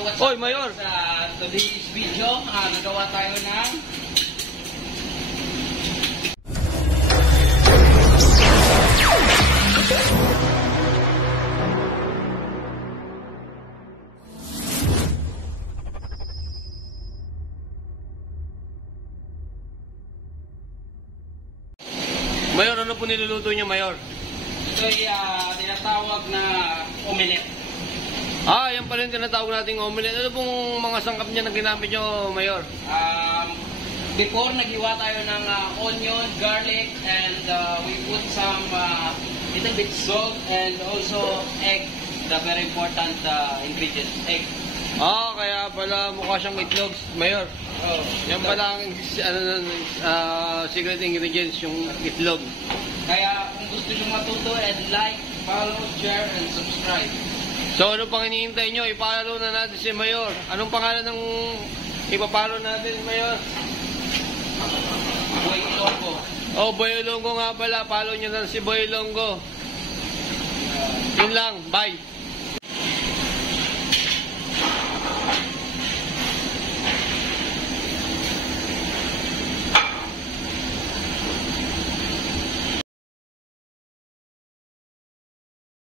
what's Oy, up, Mayor! Sa today's video, nagawa tayo ng Mayor, ano po niluluto niyo, Mayor? ito'y tinatawag na omelette. Yan pala yung tinatawag nating omelette. Ano pong mga sangkap niya na ginamit niyo, Mayor? Before, naghiwa tayo ng onion, garlic, and we put some little bit salt and also egg. The very important ingredient, egg. Kaya pala mukha siyang itlog, Mayor. Oh, Yan pala ang secret ingredients, yung itlog. Kaya kung gusto nyo matuto, and like, follow, share, and subscribe. So ano pang hinihintay nyo? Ipalo na natin si Mayor. Anong pangalan ng ipapalo natin, Mayor? Boy Ilonggo. Boy Ilonggo nga pala. Follow nyo na si Boy Ilonggo. Yun lang. Bye.